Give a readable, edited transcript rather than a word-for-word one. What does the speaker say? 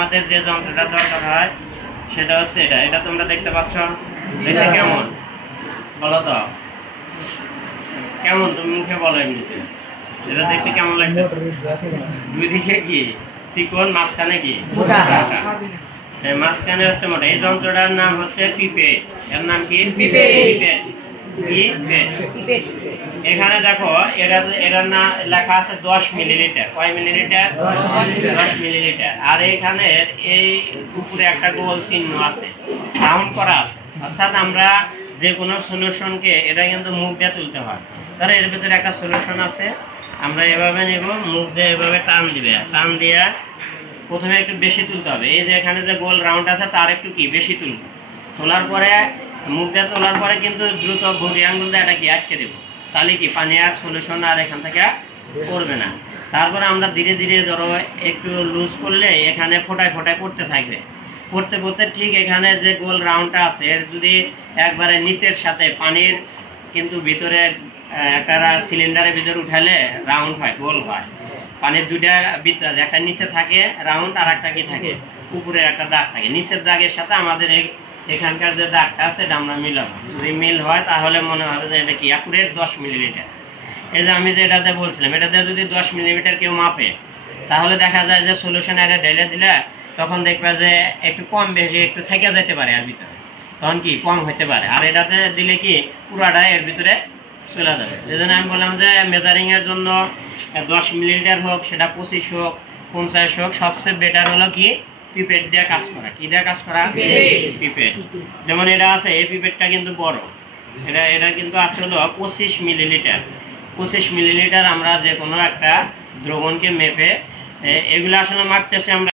আমাদের যে যন্ত্রটা দরকার হয় সেটা হচ্ছে এটা। এটা তোমরা দেখতে পাচ্ছ, দেখতে কেমন বলো তো? কেমন তুমি মুখে বলো এমনিতে, এটা দেখতে কেমন লাগতেছে? দুই দিকে কি চিকন, মাঝখানে কি মাঝখানে হচ্ছে মোটা। এই যন্ত্রটার নাম হচ্ছে পিপেট। এর নাম কি? পিপেট। এখানে দেখো এটার না লেখা আছে 10 মিলিলিটার। কয় মিলিলিটার? 10 মিলিলিটার। আর এখানে এই উপরে একটা গোল চিহ্ন আছে, রাউন্ড করা আছে। অর্থাৎ আমরা যে কোনো সলিউশনকে এটা কিন্তু মুখ দিয়ে তুলতে হয়। তাহলে এর ভিতরে একটা সলিউশন আছে, আমরা এভাবে নেব, মুখ দিয়ে এভাবে টান দিবে, টান দিয়ে প্রথমে একটু বেশি তুলতে হবে। এই যে এখানে যে গোল রাউন্ড আছে তার একটু কি বেশি তুলব। তোলার পরে মুখ দিয়ে তোলার পরে কিন্তু দ্রুত ঘড়ি আঙুল দিয়ে এটা কি আটকে দেবো, তাহলে কি পানি আর সলিউশন আর এখান থেকে পড়বে না। তারপরে আমরা ধীরে ধীরে ধরো একটু লুজ করলে এখানে ফোটায় ফোটায় পড়তে থাকবে। পড়তে পড়তে ঠিক এখানে যে গোল রাউন্ডটা আছে এর যদি একবারে নিচের সাথে পানির কিন্তু ভিতরে একটা সিলিন্ডারের ভিতরে উঠালে রাউন্ড হয়, গোল হয়। পানির দুইটা ভিতরে একটা নিচে থাকে রাউন্ড, আর একটা কি থাকে উপরে একটা দাগ থাকে। নিচের দাগের সাথে আমাদের এখানকার যে দাগটা আছে এটা আমরা মিলাবো। যদি মিল হয় তাহলে মনে হবে যে এটা কি অ্যাকুরেট 10 মিলিলিটার। এই যে আমি যে এটাতে বলছিলাম, এটাতে যদি 10 মিলিমিটার কেউ মাপে তাহলে দেখা যায় যে সলিউশন এটা ঢেলে দিলে তখন দেখবে যে একটু কম বেশি একটু থেকে যেতে পারে এর ভিতরে, তখন কি কম হতে পারে। আর এটাতে দিলে কি পুরাটা এর ভিতরে চলে যাবে। এই জন্য আমি বললাম যে মেজারিংয়ের জন্য 10 মিলিলিটার হোক, সেটা 25 হোক, 50 হোক, সবচেয়ে বেটার হলো কি পিপেট দিয়ে কাজ করা। কি দিয়ে কাজ করা? পিপেট। যেমন এটা আছে, এই পিপেটটা কিন্তু বড়, এটা কিন্তু আছে হলো 25 মিলিলিটার। 25 মিলিলিটার আমরা যে কোনো একটা দ্রবণকে মেপে এগুলো আসলে মাপতেছি আমরা।